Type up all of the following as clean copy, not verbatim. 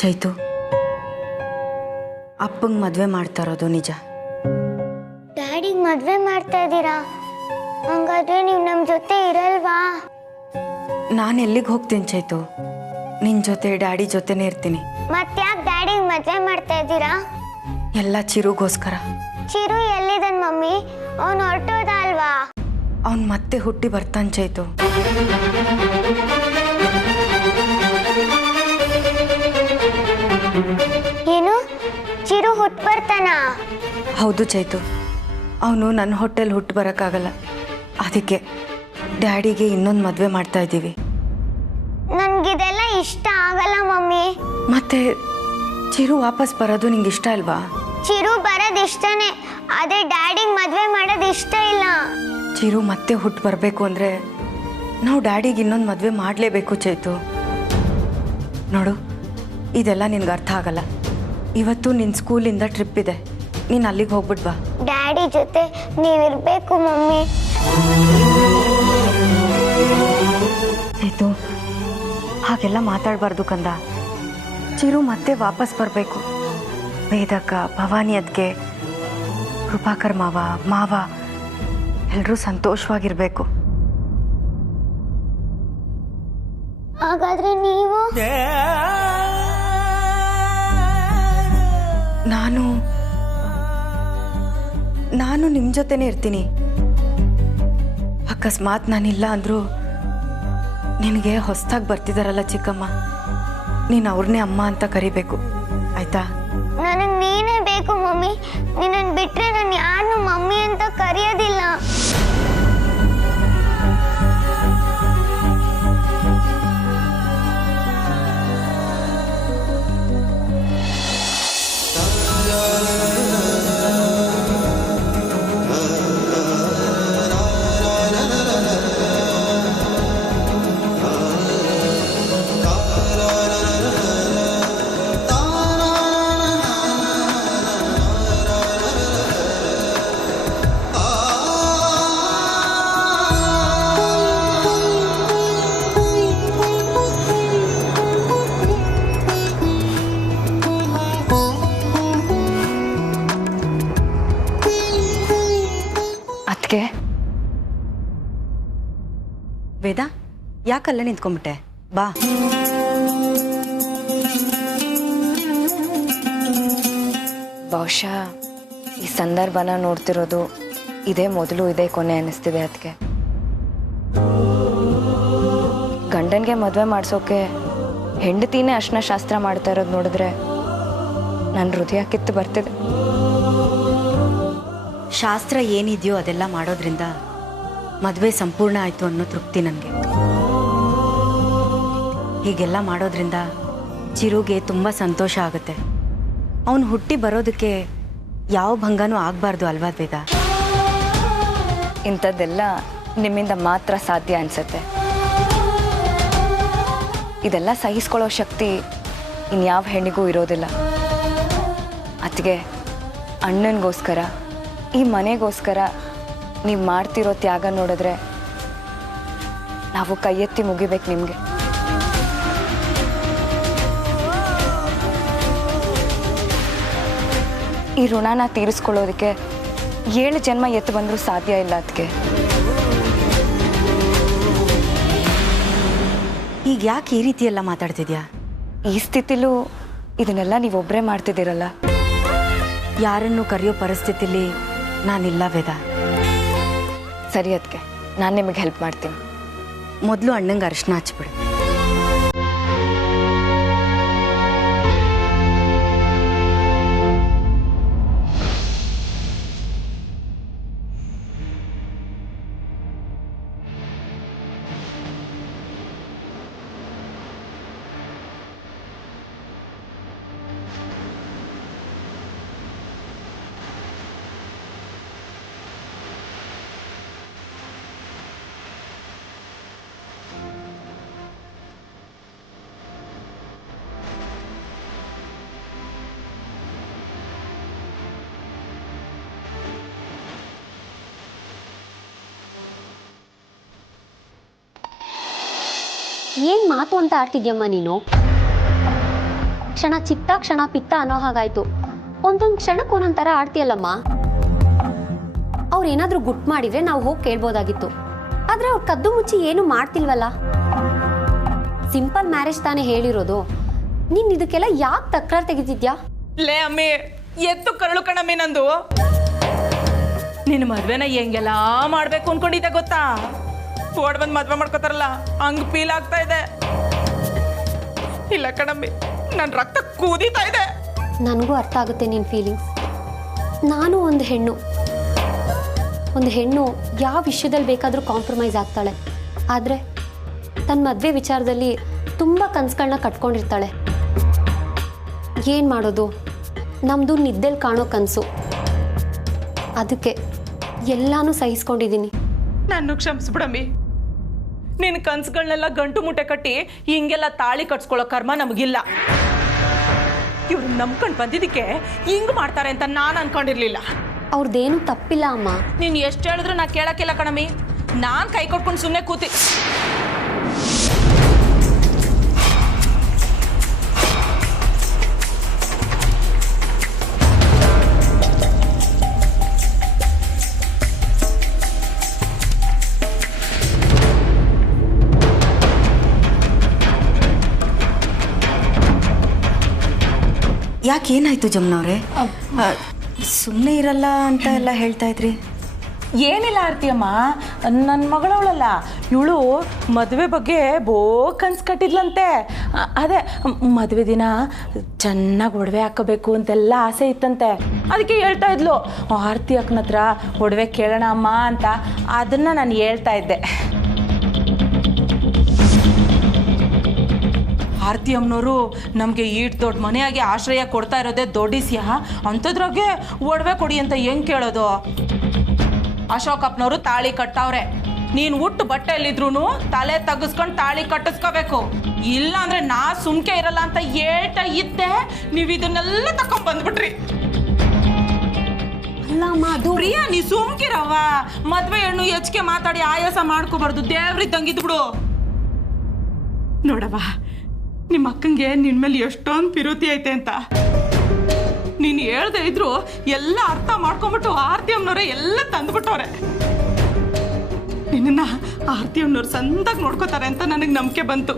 ಚೈತು, ಅಪ್ಪಂಗೆ ಮದುವೆ ಮಾಡ್ತಾ ಇರೋದು ನಿಜ. ಡ್ಯಾಡಿಗೆ ಮದುವೆ ಮಾಡ್ತಾ ಇದ್ದೀರಾ? ಹಂಗಾದ್ರೆ ನೀವು ನಮ್ಮ ಜೊತೆ ಇರಲ್ವಾ? ನಾನು ಎಲ್ಲಿಗೆ ಹೋಗ್ತೀನಿ ಚೈತು? ನಿನ್ನ ಜೊತೆ ಡ್ಯಾಡಿ ಜೊತೆನೇ ಇರ್ತೀನಿ. ಮತ್ತ್ಯಾಕೆ ಡ್ಯಾಡಿಗೆ ಮದುವೆ ಮಾಡ್ತಾ ಇದ್ದೀರಾ? ಎಲ್ಲ ಚಿರುಗೋಸ್ಕರ. ಚಿರು ಎಲ್ಲಿದ್ದಾನೆ ಮಮ್ಮಿ? ಅವನು ಹೊರಟೋದ ಅಲ್ವಾ? ಅವನು ಮತ್ತೆ ಹುಟ್ಟಿ ಬರ್ತಾನೆ ಚೈತು. ಏನು? ಚಿರು ಹುಟ್ಟು ಬರ್ತಾನ? ಹೌದು ಚೈತು, ಅವನು ನನ್ನ ಹೊಟ್ಟೆಲಿ ಹುಟ್ಟು ಬರೋಕ್ಕಾಗಲ್ಲ. ಅದಕ್ಕೆ ಡ್ಯಾಡಿಗೆ ಇನ್ನೊಂದು ಮದುವೆ ಮಾಡ್ತಾ ಇದ್ದೀವಿ. ನನಗಿದೆಲ್ಲ ಇಷ್ಟ ಆಗಲ್ಲ ಮಮ್ಮಿ. ಮತ್ತೆ ಚಿರು ವಾಪಸ್ ಬರೋದು ನಿಂಗೆ ಇಷ್ಟ ಅಲ್ವಾ? ಚಿರು ಬರೋದು ಇಷ್ಟನೇ, ಆದರೆ ಡ್ಯಾಡಿಗೆ ಮದುವೆ ಮಾಡೋದು ಇಷ್ಟ ಇಲ್ಲ. ಚಿರು ಮತ್ತೆ ಹುಟ್ಟು ಬರಬೇಕು ಅಂದರೆ ನಾವು ಡ್ಯಾಡಿಗೆ ಇನ್ನೊಂದು ಮದುವೆ ಮಾಡಲೇಬೇಕು ಚೈತು. ನೋಡು, ಇದೆಲ್ಲ ನಿನ್ಗೆ ಅರ್ಥ ಆಗಲ್ಲ. ಇವತ್ತು ನಿನ್ನ ಸ್ಕೂಲಿಂದ ಟ್ರಿಪ್ ಇದೆ, ನೀನು ಅಲ್ಲಿಗೆ ಹೋಗ್ಬಿಟ್ ಬಾ. ಡ್ಯಾಡಿ ಜೊತೆ ನೀವಿರಬೇಕು ಮಮ್ಮಿ. ಚೈತು, ಹಾಗೆಲ್ಲ ಮಾತಾಡಬಾರ್ದು ಕಂದ. ಚಿರು ಮತ್ತೆ ವಾಪಸ್ ಬರಬೇಕು. ವೇದಕ್ಕ, ಭವಾನಿ ಅದ್ಗೆ, ಕೃಪಾಕರ್ ಮಾವ ಎಲ್ಲರೂ ಸಂತೋಷವಾಗಿರಬೇಕು. ಹಾಗಾದ್ರೆ ನೀವು? ನಾನು ನಿಮ್ಮ ಜೊತೆನೇ ಇರ್ತೀನಿ. ಅಕಸ್ಮಾತ್ ನಾನಿಲ್ಲ ಅಂದರೂ ನಿನಗೆ ಹೊಸದಾಗಿ ಬರ್ತಿದಾರಲ್ಲ ಚಿಕ್ಕಮ್ಮ, ನೀನು ಅವ್ರನ್ನೇ ಅಮ್ಮ ಅಂತ ಕರಿಬೇಕು, ಆಯ್ತಾ? ನನಗೆ ನೀನೇ ಬೇಕು ಮಮ್ಮಿ. ನಿನ್ನನ್ನು ಬಿಟ್ಟರೆ ನಾನು ಯಾರನ್ನೂ ಮಮ್ಮಿ ಅಂತ ಕರೆಯೋದಿಲ್ಲ. ವೇದ, ಯಾಕಲ್ಲೇ ನಿಂತ್ಕೊಂಡ್ಬಿಟ್ಟೆ? ಬಾ. ಬಹುಶಃ ಈ ಸಂದರ್ಭನ ನೋಡ್ತಿರೋದು ಇದೇ ಮೊದಲು ಇದೇ ಕೊನೆ ಅನ್ನಿಸ್ತಿದೆ. ಅದಕ್ಕೆ ಗಂಡನಿಗೆ ಮದುವೆ ಮಾಡಿಸೋಕೆ ಹೆಂಡತಿನೇ ಅರ್ಶಿನ ಶಾಸ್ತ್ರ ಮಾಡ್ತಾ ಇರೋದು ನೋಡಿದ್ರೆ ನನ್ನ ಹೃದಯ ಕಿತ್ತು ಬರ್ತಿದೆ. ಶಾಸ್ತ್ರ ಏನಿದೆಯೋ ಅದೆಲ್ಲ ಮಾಡೋದ್ರಿಂದ ಮದುವೆ ಸಂಪೂರ್ಣ ಆಯಿತು ಅನ್ನೋ ತೃಪ್ತಿ ನನಗೆ. ಹೀಗೆಲ್ಲ ಮಾಡೋದ್ರಿಂದ ಚಿರುಗೆ ತುಂಬ ಸಂತೋಷ ಆಗುತ್ತೆ. ಅವನು ಹುಟ್ಟಿ ಬರೋದಕ್ಕೆ ಯಾವ ಭಂಗನೂ ಆಗಬಾರ್ದು ಅಲ್ವಾ ವೇದ? ಇಂಥದ್ದೆಲ್ಲ ನಿಮ್ಮಿಂದ ಮಾತ್ರ ಸಾಧ್ಯ ಅನಿಸುತ್ತೆ. ಇದೆಲ್ಲ ಸಹಿಸ್ಕೊಳ್ಳೋ ಶಕ್ತಿ ಇನ್ಯಾವ ಹೆಣ್ಣಿಗೂ ಇರೋದಿಲ್ಲ. ಅದಕ್ಕೆ ಅಣ್ಣನಿಗೋಸ್ಕರ, ಈ ಮನೆಗೋಸ್ಕರ ನೀವು ಮಾಡ್ತಿರೋ ತ್ಯಾಗ ನೋಡಿದ್ರೆ ನಾವು ಕೈ ಎತ್ತಿ ಮುಗಿಬೇಕು ನಿಮಗೆ. ಈ ಋಣನ ತೀರಿಸ್ಕೊಳ್ಳೋದಕ್ಕೆ 7 ಜನ್ಮ ಎತ್ತು ಬಂದರೂ ಸಾಧ್ಯ ಇಲ್ಲ. ಅದಕ್ಕೆ ಈಗ ಯಾಕೆ ಈ ರೀತಿ ಎಲ್ಲ ಮಾತಾಡ್ತಿದ್ಯಾ? ಈ ಸ್ಥಿತಿಲೂ ಇದನ್ನೆಲ್ಲ ನೀವೊಬ್ಬರೇ ಮಾಡ್ತಿದ್ದೀರಲ್ಲ. ಯಾರನ್ನು ಕರೆಯೋ ಪರಿಸ್ಥಿತಿಲಿ ನಾನಿಲ್ಲ ವೇದ. ಸರಿ, ಅದಕ್ಕೆ ನಾನು ನಿಮಗೆ ಹೆಲ್ಪ್ ಮಾಡ್ತೀನಿ. ಮೊದಲು ಅಣ್ಣಂಗೆ ಅರಿಶಿನ ಹಚ್ಬಿಡು. ಏನು ಮಾತು ಅಂತ ಆಡ್ತಿದ್ಯಮ್ಮ ನೀನು? ಕ್ಷಣ ಚಿತ್ತ ಕ್ಷಣ ಪಿತ್ತ ಅನ್ನೋ ಹಾಗಾಯ್ತು. ಒಂದೊಂದು ಕ್ಷಣಕ್ಕೆ ಒಂದೊಂಥರ ಆಡ್ತೀಯಲ್ಲಮ್ಮ. ಅವ್ರು ಏನಾದರೂ ಗುಟ್ ಮಾಡಿದ್ರೆ ನಾವು ಹೋಗಿ ಕೇಳ್ಬೋದಾಗಿತ್ತು. ಆದ್ರೆ ಅವ್ರು ಕದ್ದು ಮುಚ್ಚಿ ಏನು ಮಾಡ್ತಿಲ್ವಲ್ಲ. ಸಿಂಪಲ್ ಮ್ಯಾರೇಜ್ ತಾನೇ ಹೇಳಿರೋದು. ನೀನ್ ಇದಕ್ಕೆಲ್ಲ ಯಾಕೆ ತಕರಾರು ತೆಗಿತಿದ್ಯಾ? ಲೇ ಅಮ್ಮಿ, ಎತ್ತು ಕರಳು ಕಣಮ್ಮಿ ನಂದು. ನಿನ್ನ ಮದ್ವೆನ ಹೆಂಗೆಲ್ಲ ಮಾಡ್ಬೇಕು ಅನ್ಕೊಂಡಿದ್ದೆ ಗೊತ್ತಾ? ಓಡ್ ಬಂದು ಮದ್ವೆ ಮಾಡ್ಕೋತಾರಲ್ಲ ಹಂಗ್ ಫೀಲ್ ಆಗ್ತಾ ಇದೆ. ಇಲ್ಲ ಕಣಮ್ಮಿ, ನನ್ನ ರಕ್ತ ಕೂದೀತಾ ಇದೆ. ನನಗೂ ಅರ್ಥ ಆಗುತ್ತೆ ನಿನ್ನ ಫೀಲಿಂಗ್ಸ್. ನಾನು ಒಂದು ಹೆಣ್ಣು ಯಾವ ವಿಷಯದಲ್ಲಿ ಬೇಕಾದರೂ ಕಾಂಪ್ರಮೈಸ್ ಆಗ್ತಾಳೆ. ಆದರೆ ತನ್ನ ಮದುವೆ ವಿಚಾರದಲ್ಲಿ ತುಂಬ ಕನಸುಗಳನ್ನ ಕಟ್ಕೊಂಡಿರ್ತಾಳೆ. ಏನು ಮಾಡೋದು? ನಮ್ಮದು ನಿದ್ದೆಲ್ಲಿ ಕಾಣೋ ಕನಸು. ಅದಕ್ಕೆ ಎಲ್ಲಾನು ಸಹಿಸ್ಕೊಂಡಿದ್ದೀನಿ. ನಾನು ಕ್ಷಮಿಸ್ಬಿಡಮ್ಮಿ. ನಿನ್ನ ಕನ್ಸುಗಳನ್ನೆಲ್ಲ ಗಂಟು ಮುಟ್ಟೆ ಕಟ್ಟಿ ಹಿಂಗೆಲ್ಲ ತಾಳಿ ಕಟ್ಸ್ಕೊಳ್ಳೋ ಕರ್ಮ ನಮಗಿಲ್ಲ. ಇವ್ರು ನಂಬ್ಕೊಂಡು ಬಂದಿದ್ದಕ್ಕೆ ಹಿಂಗ್ ಮಾಡ್ತಾರೆ ಅಂತ ನಾನು ಅನ್ಕೊಂಡಿರ್ಲಿಲ್ಲ. ಅವ್ರದ್ದೇನು ತಪ್ಪಿಲ್ಲ ಅಮ್ಮ. ನೀನು ಎಷ್ಟು ಹೇಳಿದ್ರು ನಾ ಕೇಳಕ್ಕಿಲ್ಲ ಕಣಮ್ಮಿ. ನಾನು ಕೈ ಕೊಟ್ಕೊಂಡು ಸುಮ್ಮನೆ ಕೂತಿ. ಯಾಕೇನಾಯ್ತು ಜಮ್ನವ್ರೆ? ಸುಮ್ಮನೆ ಇರಲ್ಲ ಅಂತ ಎಲ್ಲ ಹೇಳ್ತಾ ಇದ್ರಿ. ಏನಿಲ್ಲ ಆರ್ತಿಯಮ್ಮ, ನನ್ನ ಮಗಳವಳಲ್ಲ ಇವಳು ಮದುವೆ ಬಗ್ಗೆ ಕನ್ಸು ಕಟ್ಟಿದ್ಲಂತೆ. ಅದೇ ಮದುವೆ ದಿನ ಚೆನ್ನಾಗಿ ಒಡವೆ ಹಾಕೋಬೇಕು ಅಂತೆಲ್ಲ ಆಸೆ ಇತ್ತಂತೆ. ಅದಕ್ಕೆ ಹೇಳ್ತಾ ಇದ್ಲು, ಆರ್ತಿ ಅಕ್ಕನ ಹತ್ರ ಒಡವೆ ಕೇಳೋಣ ಅಮ್ಮ ಅಂತ. ಅದನ್ನು ನಾನು ಹೇಳ್ತಾ ಇದ್ದೆ. ಆರ್ತಿ ಅಮ್ಮನವರು ನಮಗೆ ಈಟ್ ದೊಡ್ಡ ಮನೆಯಾಗಿ ಆಶ್ರಯ ಕೊಡ್ತಾ ಇರೋದೇ ದೊಡ್ಡಿಸ್ಯ. ಅಂಥದ್ರಾಗೆ ಒಡವೆ ಕೊಡಿ ಅಂತ ಹೆಂಗೆ ಕೇಳೋದು? ಅಶೋಕಪ್ಪನವರು ತಾಳಿ ಕಟ್ಟವ್ರೆ. ನೀನು ಉಟ್ಟು ಬಟ್ಟೆಯಲ್ಲಿದ್ರು ತಲೆ ತಗ್ಗಿಸ್ಕೊಂಡು ತಾಳಿ ಕಟ್ಟಿಸ್ಕೋಬೇಕು. ಇಲ್ಲ ಅಂದ್ರೆ ನಾ ಸುಮ್ಕೆ ಇರಲ್ಲ ಅಂತ ಏಟ ಇದ್ದೆ. ನೀವು ಇದನ್ನೆಲ್ಲ ತಕೊಂಡ್ ಬಂದ್ಬಿಟ್ರಿ. ಅಲ್ಲಮ್ಮ, ಅದು ಪ್ರಿಯಾ, ನೀ ಸುಮ್ಕಿರವ್ವ. ಮದ್ವೆ ಹೆಣ್ಣು ಹೆಚ್ಚಿಗೆ ಮಾತಾಡಿ ಆಯಾಸ ಮಾಡ್ಕೋಬಾರ್ದು. ದೇವ್ರಿದ್ದಂಗಿದ್ಬಿಡು. ನೋಡವ್ವ, ನಿಮ್ಮ ಅಕ್ಕಂಗೆ ನಿನ್ ಮೇಲೆ ಎಷ್ಟೊಂದು ಪಿರುತಿ ಐತೆ ಅಂತ. ನೀನು ಹೇಳ್ದೆ ಇದ್ರು ಎಲ್ಲ ಅರ್ಥ ಮಾಡ್ಕೊಂಬಿಟ್ಟು ಆರ್ತಿ ಅಮ್ಮನವ್ರೆ ಎಲ್ಲ ತಂದ್ಬಿಟ್ಟವ್ರೆ. ನಿನ್ನ ಆರ್ತಿ ಅಮ್ಮನವ್ರು ಸಂದಾಗಿ ನೋಡ್ಕೋತಾರೆ ಅಂತ ನನಗೆ ನಂಬಿಕೆ ಬಂತು.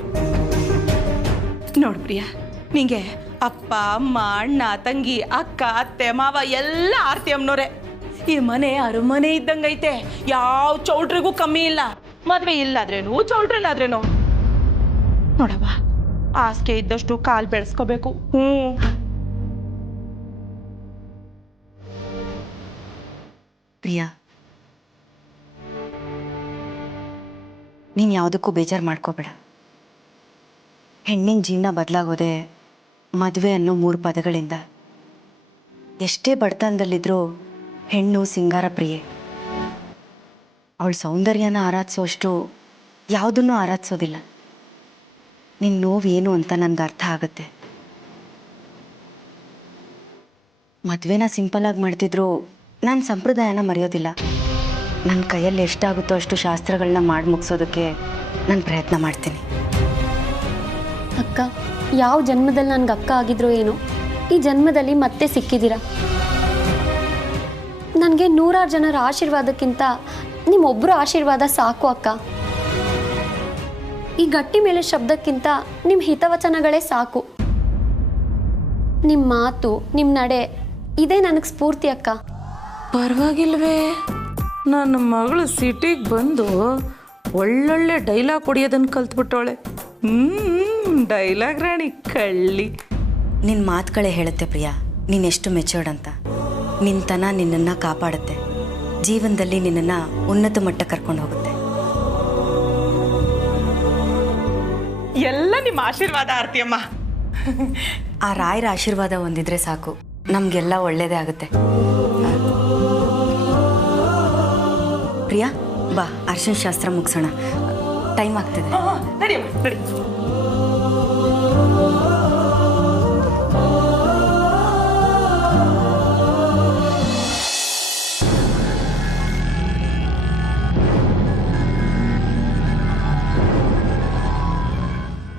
ನೋಡ್ ಪ್ರಿಯಾ, ನಿಂಗೆ ಅಪ್ಪ ಅಮ್ಮ ಅಣ್ಣ ತಂಗಿ ಅಕ್ಕ ಅತ್ತೆ ಮಾವ ಎಲ್ಲ ಆರ್ತಿ ಅಮ್ಮನವ್ರೆ. ಈ ಮನೆ ಅರಮನೆ ಇದ್ದಂಗೈತೆ. ಯಾವ ಚೌಲ್ಟ್ರಿಗೂ ಕಮ್ಮಿ ಇಲ್ಲ. ಮದ್ವೆ ಇಲ್ಲಾದ್ರೇನು ಚೌಲ್ಟ್ರಿಲ್ಲಾದ್ರೇನು. ನೋಡವ್ವ, ಆಸ್ಕೆ ಇದ್ದಷ್ಟು ಕಾಲ್ ಬೆಳೆಸ್ಕೋಬೇಕು. ಪ್ರಿಯಾ, ನೀನು ಯಾವುದಕ್ಕೂ ಬೇಜಾರು ಮಾಡ್ಕೋಬೇಡ. ಹೆಣ್ಣಿನ ಜೀವನ ಬದಲಾಗೋದೆ ಮದುವೆ ಅನ್ನೋ 3 ಪದಗಳಿಂದ. ಎಷ್ಟೇ ಬಡತನದಲ್ಲಿದ್ರೂ ಹೆಣ್ಣು ಸಿಂಗಾರ ಪ್ರಿಯೆ. ಅವಳ ಸೌಂದರ್ಯನ ಆರಾಧಿಸೋಷ್ಟು ಯಾವುದನ್ನೂ ಆರಾಧಿಸೋದಿಲ್ಲ. ನಿನ್ನ ನೋವು ಏನು ಅಂತ ನನಗೆ ಅರ್ಥ ಆಗುತ್ತೆ. ಮದುವೆನ ಸಿಂಪಲಾಗಿ ಮಾಡ್ತಿದ್ರು ನಾನು ಸಂಪ್ರದಾಯನ ಮರೆಯೋದಿಲ್ಲ. ನನ್ನ ಕೈಯಲ್ಲಿ ಎಷ್ಟಾಗುತ್ತೋ ಅಷ್ಟು ಶಾಸ್ತ್ರಗಳನ್ನ ಮಾಡಿ ಮುಗಿಸೋದಕ್ಕೆ ನಾನು ಪ್ರಯತ್ನ ಮಾಡ್ತೀನಿ. ಅಕ್ಕ ಯಾವ ಜನ್ಮದಲ್ಲಿ ನನ್ಗೆ ಅಕ್ಕ ಆಗಿದ್ರು ಏನೋ, ಈ ಜನ್ಮದಲ್ಲಿ ಮತ್ತೆ ಸಿಕ್ಕಿದ್ದೀರಾ. ನನಗೆ 100 ಜನರ ಆಶೀರ್ವಾದಕ್ಕಿಂತ ನಿಮ್ಮೊಬ್ಬರು ಆಶೀರ್ವಾದ ಸಾಕು ಅಕ್ಕ. ಈ ಗಟ್ಟಿ ಮೇಲೆ ಶಬ್ದಕ್ಕಿಂತ ನಿಮ್ಮ ಹಿತವಚನಗಳೇ ಸಾಕು. ನಿಮ್ಮ ಮಾತು, ನಿಮ್ಮ ನಡೆ, ಇದೇ ನನಗೆ ಸ್ಫೂರ್ತಿ ಅಕ್ಕ. ಪರವಾಗಿಲ್ವೇ, ನನ್ನ ಮಗಳು ಸಿಟಿಗೆ ಬಂದು ಒಳ್ಳೊಳ್ಳೆ ಡೈಲಾಗ್ ಹೊಡಿಯೋದನ್ನು ಕಲ್ತ್ಬಿಟ್ಟವಳೆ. ಡೈಲಾಗ್ ರಾಣಿ ಕಳ್ಳಿ. ನಿನ್ನ ಮಾತುಗಳೇ ಹೇಳುತ್ತೆ ಪ್ರಿಯಾ, ನೀನೆಷ್ಟು ಮೆಚೂರ್ಡ್ ಅಂತ. ನಿನ್ನತನ ನಿನ್ನನ್ನು ಕಾಪಾಡುತ್ತೆ. ಜೀವನದಲ್ಲಿ ನಿನ್ನನ್ನು ಉನ್ನತ ಮಟ್ಟ ಕರ್ಕೊಂಡು ಹೋಗುತ್ತೆ. ಎಲ್ಲ ನಿಮ್ಮ ಆಶೀರ್ವಾದ ಆರ್ತಿಯಮ್ಮ. ಆ ರಾಯರ ಆಶೀರ್ವಾದ ಹೊಂದಿದ್ರೆ ಸಾಕು, ನಮಗೆಲ್ಲ ಒಳ್ಳೇದೇ ಆಗುತ್ತೆ. ಪ್ರಿಯಾ, ಬಾ, ಅರ್ಶಿನ ಶಾಸ್ತ್ರ ಮುಗಿಸೋಣ. ಟೈಮ್ ಆಗ್ತಿದೆ. ನಡಿಯಮ್ಮ, ನಡಿ.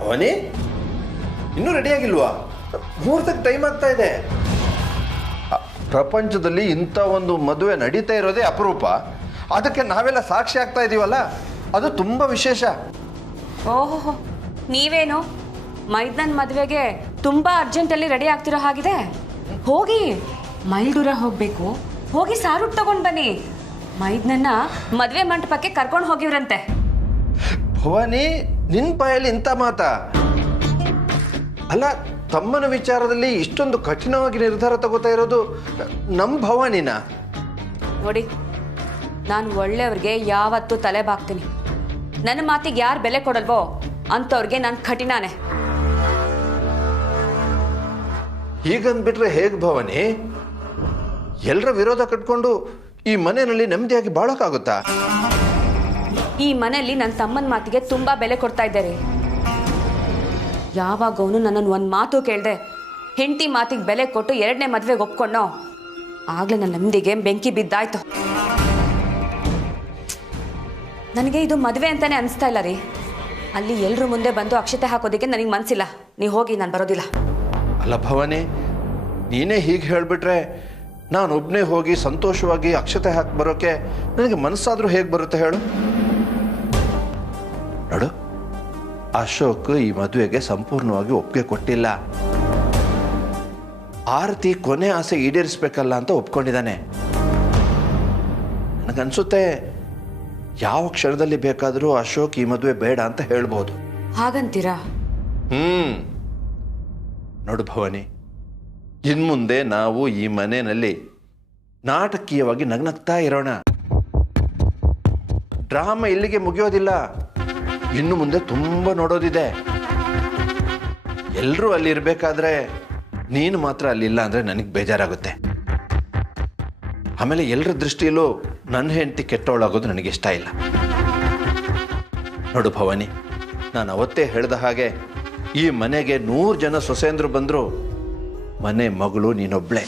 ಅವನೇ ಇನ್ನೂ ರೆಡಿ ಆಗಿಲ್ವಾ? ಮುಹೂರ್ತಕ್ಕೆ ಟೈಮ್ ಆಗ್ತಾ ಇದೆ. ಪ್ರಪಂಚದಲ್ಲಿ ಇಂಥ ಒಂದು ಮದುವೆ ನಡೀತಾ ಇರೋದೇ ಅಪರೂಪ. ಅದಕ್ಕೆ ನಾವೆಲ್ಲ ಸಾಕ್ಷಿ ಆಗ್ತಾ ಇದೀವಲ್ಲ, ಅದು ತುಂಬ ವಿಶೇಷ. ಓಹೋ, ನೀವೇನು ಮೈದನ್ ಮದುವೆಗೆ ತುಂಬ ಅರ್ಜೆಂಟಲ್ಲಿ ರೆಡಿ ಆಗ್ತಿರೋ ಹಾಗಿದೆ. ಹೋಗಿ ಮೈಲ್ ದೂರ ಹೋಗಬೇಕು, ಹೋಗಿ ಸಾರುಟ್ ತಗೊಂಡು ಬನ್ನಿ. ಮೈದನನ್ನ ಮದುವೆ ಮಂಟಪಕ್ಕೆ ಕರ್ಕೊಂಡು ಹೋಗಿವ್ರಂತೆ. ಭವಾನಿ, ನಿನ್ನ ಬಾಯಲ್ಲಿ ಇಂಥ ಮಾತಾ? ಅಲ್ಲ, ತಮ್ಮನ ವಿಚಾರದಲ್ಲಿ ಇಷ್ಟೊಂದು ಕಠಿಣವಾಗಿ ನಿರ್ಧಾರ ತಗೋತಾ ಇರೋದು ನಮ್ಮ ಭವಾನಿನ? ನೋಡಿ, ನಾನು ಒಳ್ಳೆಯವ್ರಿಗೆ ಯಾವತ್ತೂ ತಲೆ ಬಾಗ್ತೀನಿ. ನನ್ನ ಮಾತಿಗೆ ಯಾರು ಬೆಲೆ ಕೊಡಲ್ವೋ ಅಂಥವ್ರಿಗೆ ನಾನು ಕಠಿಣಾನೆ. ಹೀಗಂದ್ಬಿಟ್ರೆ ಹೇಗೆ ಭವಾನಿ? ಎಲ್ಲರ ವಿರೋಧ ಕಟ್ಕೊಂಡು ಈ ಮನೆಯಲ್ಲಿ ನೆಮ್ಮದಿಯಾಗಿ ಬಾಳೋಕ್ಕಾಗುತ್ತಾ? ಈ ಮನೆಯಲ್ಲಿ ನನ್ನ ತಮ್ಮನ ಮಾತಿಗೆ ತುಂಬ ಬೆಲೆ ಕೊಡ್ತಾ ಇದ್ದಾರೆ. ಯಾವಾಗ ಅವನು ನನ್ನನ್ನು ಒಂದು ಮಾತು ಕೇಳಿದೆ ಹೆಂಡತಿ ಮಾತಿಗೆ ಬೆಲೆ ಕೊಟ್ಟು ಎರಡನೇ ಮದುವೆಗೆ ಒಪ್ಕೊಂಡೋ ಆಗಲೇ ನನ್ನ ನೆಮ್ಮದಿಗೆ ಬೆಂಕಿ ಬಿದ್ದಾಯ್ತು. ನನಗೆ ಇದು ಮದುವೆ ಅಂತಾನೆ ಅನಿಸ್ತಾ ಇಲ್ಲ ರೀ. ಅಲ್ಲಿ ಎಲ್ಲರೂ ಮುಂದೆ ಬಂದು ಅಕ್ಷತೆ ಹಾಕೋದಕ್ಕೆ ನನಗೆ ಮನಸ್ಸಿಲ್ಲ. ನೀವು ಹೋಗಿ, ನಾನು ಬರೋದಿಲ್ಲ. ಅಲ್ಲ ಭವಾನಿ, ನೀನೇ ಹೀಗೆ ಹೇಳಿಬಿಟ್ರೆ ನಾನೊಬ್ಬನೇ ಹೋಗಿ ಸಂತೋಷವಾಗಿ ಅಕ್ಷತೆ ಹಾಕಿ ಬರೋಕ್ಕೆ ನನಗೆ ಮನಸ್ಸಾದರೂ ಹೇಗೆ ಬರುತ್ತೆ ಹೇಳು? ನೋಡು, ಅಶೋಕ್ ಈ ಮದುವೆಗೆ ಸಂಪೂರ್ಣವಾಗಿ ಒಪ್ಪಿಗೆ ಕೊಟ್ಟಿಲ್ಲ. ಆರತಿ ಕೊನೆ ಆಸೆ ಈಡೇರಿಸ್ಬೇಕಲ್ಲ ಅಂತ ಒಪ್ಕೊಂಡಿದ್ದಾನೆ. ನನಗನ್ಸುತ್ತೆ ಯಾವ ಕ್ಷಣದಲ್ಲಿ ಬೇಕಾದರೂ ಅಶೋಕ್ ಈ ಮದುವೆ ಬೇಡ ಅಂತ ಹೇಳ್ಬೋದು. ಹಾಗಂತೀರಾ? ನೋಡು ಭವಾನಿ, ಇನ್ಮುಂದೆ ನಾವು ಈ ಮನೆಯಲ್ಲಿ ನಾಟಕೀಯವಾಗಿ ನಗ್ನಗ್ತಾ ಇರೋಣ. ಡ್ರಾಮಾ ಇಲ್ಲಿಗೆ ಮುಗಿಯೋದಿಲ್ಲ. ಇನ್ನು ಮುಂದೆ ತುಂಬ ನೋಡೋದಿದೆ. ಎಲ್ಲರೂ ಅಲ್ಲಿ ಇರಬೇಕಾದ್ರೆ ನೀನು ಮಾತ್ರ ಅಲ್ಲಿಲ್ಲ ಅಂದರೆ ನನಗೆ ಬೇಜಾರಾಗುತ್ತೆ. ಆಮೇಲೆ ಎಲ್ಲರ ದೃಷ್ಟಿಯಲ್ಲೂ ನನ್ನ ಹೆಂಡತಿ ಕೆಟ್ಟವಳಾಗೋದು ನನಗೆ ಇಷ್ಟ ಇಲ್ಲ. ನೋಡು ಭವಾನಿ, ನಾನು ಅವತ್ತೇ ಹೇಳಿದ ಹಾಗೆ ಈ ಮನೆಗೆ 100 ಜನ ಸೊಸೆಂದ್ರು ಬಂದರು, ಮನೆ ಮಗಳು ನೀನೊಬ್ಳೆ.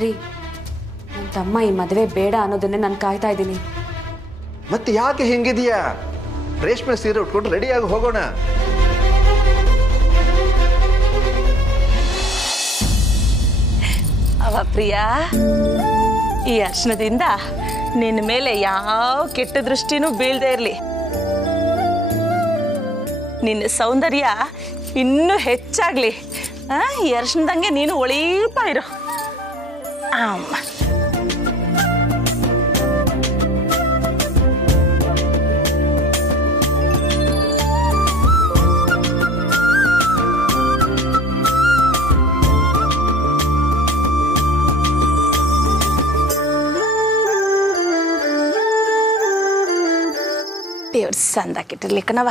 ರೀ, ನನ್ನ ತಮ್ಮ ಈ ಮದುವೆ ಬೇಡ ಅನ್ನೋದನ್ನೇ ನಾನು ಕಾಯ್ತಾ ಇದ್ದೀನಿ. ಮತ್ತೆ ಯಾಕೆ ಹೆಂಗಿದೀಯಾ? ರೇಷ್ಮೆ ಸೀರೆ ಉಟ್ಕೊಂಡು ರೆಡಿಯಾಗಿ ಹೋಗೋಣ. ಅವ ಪ್ರಿಯಾ, ಈ ಅರ್ಶನದಿಂದ ನಿನ್ನ ಮೇಲೆ ಯಾವ ಕೆಟ್ಟ ದೃಷ್ಟಿನೂ ಬೀಳದೆ ಇರಲಿ. ನಿನ್ನ ಸೌಂದರ್ಯ ಇನ್ನೂ ಹೆಚ್ಚಾಗ್ಲಿ. ಈ ಅರ್ಶನದಂಗೆ ನೀನು ಒಳೀಪ ಇರು. ಅಮ್ಮ, ದೇವ್ರ ಸಂದಾಕಿಟ್ಟಿರ್ಲಿ ಕಣವ.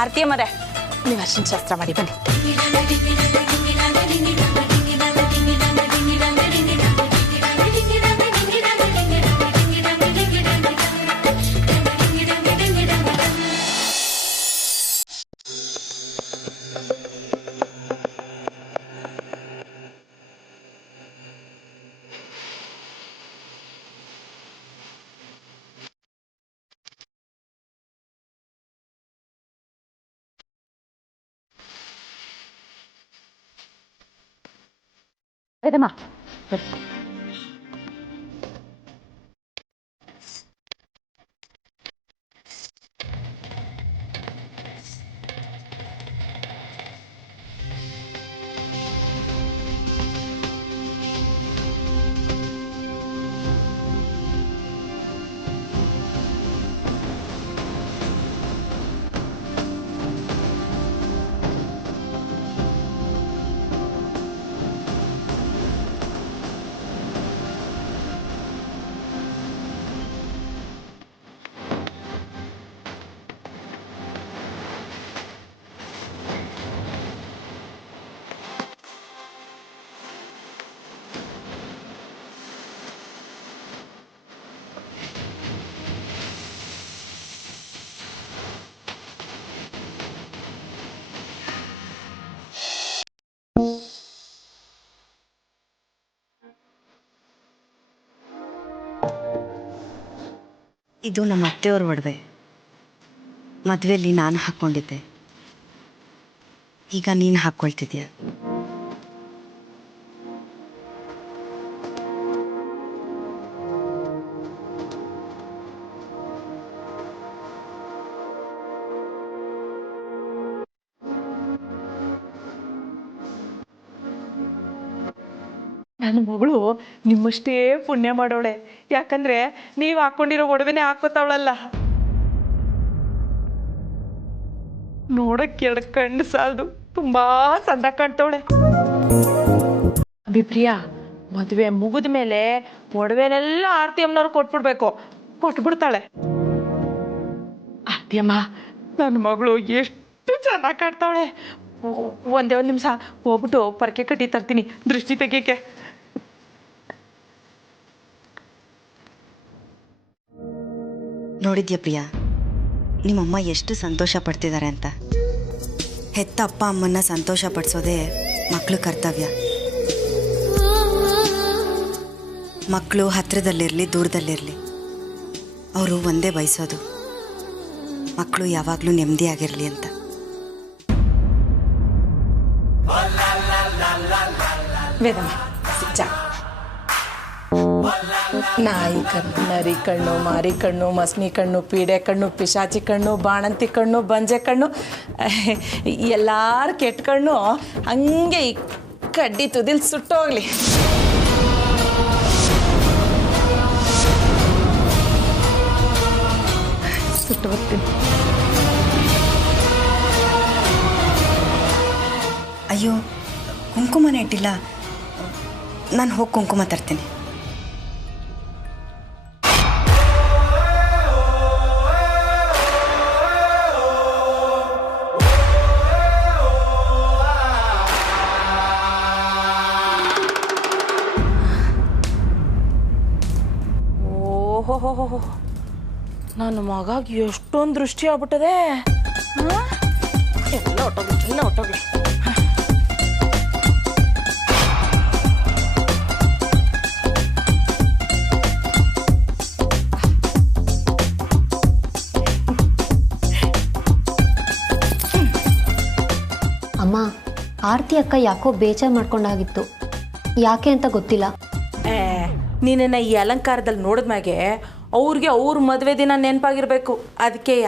ಆರತಿ ಮರೆ, ನೀವು ಅರ್ಶಿನ ಶಾಸ್ತ್ರ ಮಾಡಿ ಬನ್ನಿ. ವೇದಮ್ಮ, ಇದು ನಮ್ಮ ಅತ್ತೆಯವ್ರ ಒಡವೆ. ಮದುವೆಯಲ್ಲಿ ನಾನು ಹಾಕ್ಕೊಂಡಿದ್ದೆ, ಈಗ ನೀನು ಹಾಕ್ಕೊಳ್ತಿದ್ಯಾ. ನನ್ನ ಮಗಳು ನಿಮ್ಮಷ್ಟೇ ಪುಣ್ಯ ಮಾಡೋಳೆ. ಯಾಕಂದ್ರೆ ನೀವು ಹಾಕೊಂಡಿರೋ ಒಡವೆನೇ ಹಾಕೋತಾವಳಲ್ಲ. ನೋಡಕ್ಕೆ ಎರಡು ಕಣ್ಣು ಸಾಲದು, ತುಂಬಾ ಚಂದ ಕಾಣ್ತಾವಳೆ. ಅಭಿಪ್ರಿಯಾ, ಮದುವೆ ಮುಗಿದ ಮೇಲೆ ಒಡವೆನೆಲ್ಲ ಆರತಿ ಅಮ್ಮನವ್ರು ಕೊಟ್ಬಿಡ್ಬೇಕು. ಕೊಟ್ಬಿಡ್ತಾಳೆ. ಆರತಿ ಅಮ್ಮ, ನನ್ನ ಮಗಳು ಎಷ್ಟು ಚೆನ್ನಾಗಿ ಕಾಣ್ತಾವಳೆ. ಒಂದೇ ಒಂದು ನಿಮಿಷ ಹೋಗ್ಬಿಟ್ಟು ಪರಕೆ ಕಟ್ಟಿ ತರ್ತೀನಿ ದೃಷ್ಟಿ ತೆಗಿಯಕ್ಕೆ. ನೋಡಿದ್ಯಾ ಪ್ರಿಯಾ, ನಿಮ್ಮಮ್ಮ ಎಷ್ಟು ಸಂತೋಷ ಪಡ್ತಿದ್ದಾರೆ ಅಂತ. ಹೆತ್ತ ಅಪ್ಪ ಅಮ್ಮನ್ನ ಸಂತೋಷ ಪಡಿಸೋದೇ ಮಕ್ಕಳು ಕರ್ತವ್ಯ. ಮಕ್ಕಳು ಹತ್ತಿರದಲ್ಲಿರಲಿ ದೂರದಲ್ಲಿರಲಿ, ಅವರು ಒಂದೇ ಬಯಸೋದು, ಮಕ್ಕಳು ಯಾವಾಗಲೂ ನೆಮ್ಮದಿಯಾಗಿರಲಿ ಅಂತ. ವೇದಮ್ಮ ಜಾ. ನಾಯಿ ಕಣ್ಣು, ನರಿ ಕಣ್ಣು, ಮಾರಿ ಕಣ್ಣು, ಮಸ್ನಿ ಕಣ್ಣು, ಪೀಡೆ ಕಣ್ಣು, ಪಿಶಾಚಿ ಕಣ್ಣು, ಬಾಣಂತಿ ಕಣ್ಣು, ಬಂಜೆ ಕಣ್ಣು, ಎಲ್ಲಾರು ಕೆಟ್ಟ ಕಣ್ಣು ಹಂಗೆ ಈ ಕಡ್ಡಿ ತುದಿಲ್ ಸುಟ್ಟೋಗ್ಲಿ. ಸುಟ್ಟು ಹೋಗ್ತೀನಿ. ಅಯ್ಯೋ, ಕುಂಕುಮನೇ ಇಟ್ಟಿಲ್ಲ. ನಾನು ಹೋಗಿ ಕುಂಕುಮ ತರ್ತೀನಿ. ಓಹೋ, ನನ್ನ ಮಗಾಗಿ ಎಷ್ಟೊಂದು ದೃಷ್ಟಿ ಆಗ್ಬಿಟ್ಟದೆ. ಎಲ್ಲ ಹೊಟ್ಟೋಗ್ಲಿ. ಅಮ್ಮ, ಆರತಿ ಅಕ್ಕ ಯಾಕೋ ಬೇಜಾರು ಮಾಡ್ಕೊಂಡಾಗಿತ್ತು. ಯಾಕೆ ಅಂತ ಗೊತ್ತಿಲ್ಲ. ನೀನನ್ನ ಈ ಅಲಂಕಾರದಲ್ಲಿ ನೋಡಿದ್ಮ್ಯಾಗೆ ಅವ್ರಿಗೆ ಅವ್ರ ಮದುವೆ ದಿನ ನೆನಪಾಗಿರ್ಬೇಕು. ಅದಕ್ಕೆಯ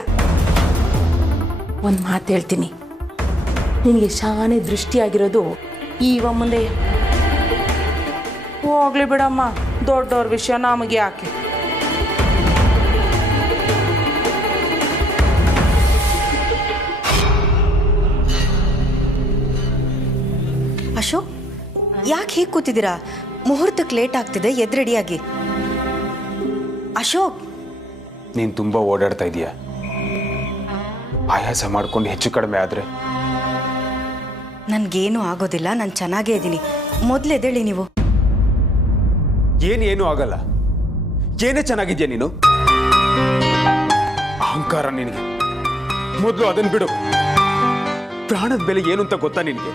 ಒಂದು ಮಾತು ಹೇಳ್ತೀನಿ, ನಿನಗೆ ಶಾನೆ ದೃಷ್ಟಿಯಾಗಿರೋದು ಈವ ಮುಂದೆ. ಹೋಗ್ಲಿ ಬಿಡಮ್ಮ, ದೊಡ್ಡವ್ರ ವಿಷಯ ನಮಗೆ ಯಾಕೆ. ಅಶೋಕ್, ಯಾಕೆ ಹೀಗೆ ಕೂತಿದ್ದೀರಾ? ಮುಹೂರ್ತಕ್ಕೆ ಲೇಟ್ ಆಗ್ತಿದೆ, ಎದ್ದು ರೆಡಿಯಾಗಿ. ಅಶೋಕ್, ನೀನು ತುಂಬ ಓಡಾಡ್ತಾ ಇದೀಯ. ಆಯಾಸ ಮಾಡ್ಕೊಂಡು ಹೆಚ್ಚು ಕಡಿಮೆ ಆದರೆ ನನಗೇನು ಆಗೋದಿಲ್ಲ, ನಾನು ಚೆನ್ನಾಗೇ ಇದ್ದೀನಿ. ಮೊದಲು ಎದ್ದೇಳಿ ನೀವು. ಏನು ಆಗಲ್ಲ. ಏನೇ ಚೆನ್ನಾಗಿದ್ಯಾ ನೀನು. ಅಹಂಕಾರ ನಿನಗೆ. ಮೊದಲು ಅದನ್ನು ಬಿಡು. ಪ್ರಾಣದ ಬೆಲೆ ಏನು ಅಂತ ಗೊತ್ತಾ ನಿನಗೆ?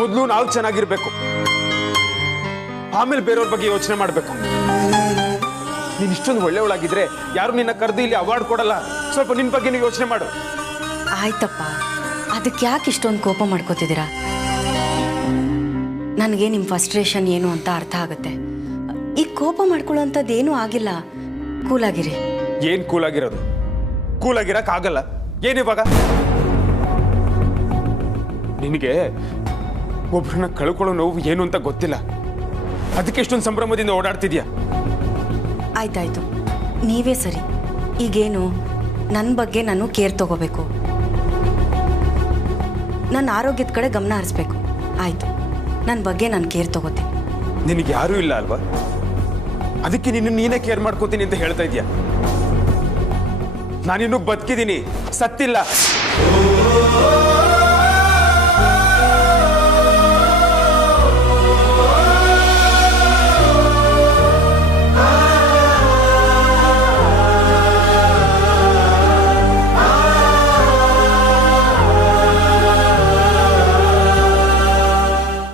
ಮೊದಲು ನಾವು ಚೆನ್ನಾಗಿರ್ಬೇಕು, ಆಮೇಲೆ ಬೇರೆಯವ್ರ ಬಗ್ಗೆ ಯೋಚನೆ ಮಾಡಬೇಕು. ನೀನು ಇಷ್ಟೊಂದು ಒಳ್ಳೆಯವಳಾಗಿದ್ರೆ ಯಾರು ನಿನ್ನ ಕರೆದು ಇಲ್ಲಿ ಅವಾರ್ಡ್ ಕೊಡಲ್ಲ. ಸ್ವಲ್ಪ ನಿನ್ನ ಬಗ್ಗೆ ನೀವು ಯೋಚನೆ ಮಾಡು. ಆಯ್ತಪ್ಪ, ಅದಕ್ಕೆ ಯಾಕೆ ಇಷ್ಟೊಂದು ಕೋಪ ಮಾಡ್ಕೋತಿದ್ದೀರಾ? ನನಗೆ ನಿಮ್ಮ ಫ್ರಸ್ಟ್ರೇಷನ್ ಏನು ಅಂತ ಅರ್ಥ ಆಗುತ್ತೆ. ಈ ಕೋಪ ಮಾಡ್ಕೊಳ್ಳೋಂಥದ್ದು ಏನೂ ಆಗಿಲ್ಲ. ಕೂಲಾಗಿರಿ. ಏನ್ ಕೂಲಾಗಿರೋದು? ಕೂಲಾಗಿರಕ್ ಆಗಲ್ಲ. ಏನಿವಾಗ ನಿನಗೆ ಒಬ್ರನ್ನ ಕಳ್ಕೊಳ್ಳೋ ನೋವು ಏನು ಅಂತ ಗೊತ್ತಿಲ್ಲ. ಅದಕ್ಕೆ ಎಷ್ಟೊಂದು ಸಂಭ್ರಮದಿಂದ ಓಡಾಡ್ತಿದ್ಯಾ. ಆಯ್ತಾಯ್ತು, ನೀವೇ ಸರಿ. ಈಗೇನು, ನನ್ನ ಬಗ್ಗೆ ನಾನು ಕೇರ್ ತಗೋಬೇಕು, ನನ್ನ ಆರೋಗ್ಯದ ಕಡೆ ಗಮನ ಹರಿಸ್ಬೇಕು. ಆಯಿತು, ನನ್ನ ಬಗ್ಗೆ ನಾನು ಕೇರ್ ತಗೋತೀನಿ. ನಿನಗೆ ಯಾರೂ ಇಲ್ಲ ಅಲ್ವಾ? ಅದಕ್ಕೆ ನೀನೇ ಕೇರ್ ಮಾಡ್ಕೋತೀನಿ ಅಂತ ಹೇಳ್ತಾ ಇದೀಯ. ನಾನಿನ್ನೂ ಬದುಕಿದ್ದೀನಿ, ಸತ್ತಿಲ್ಲ.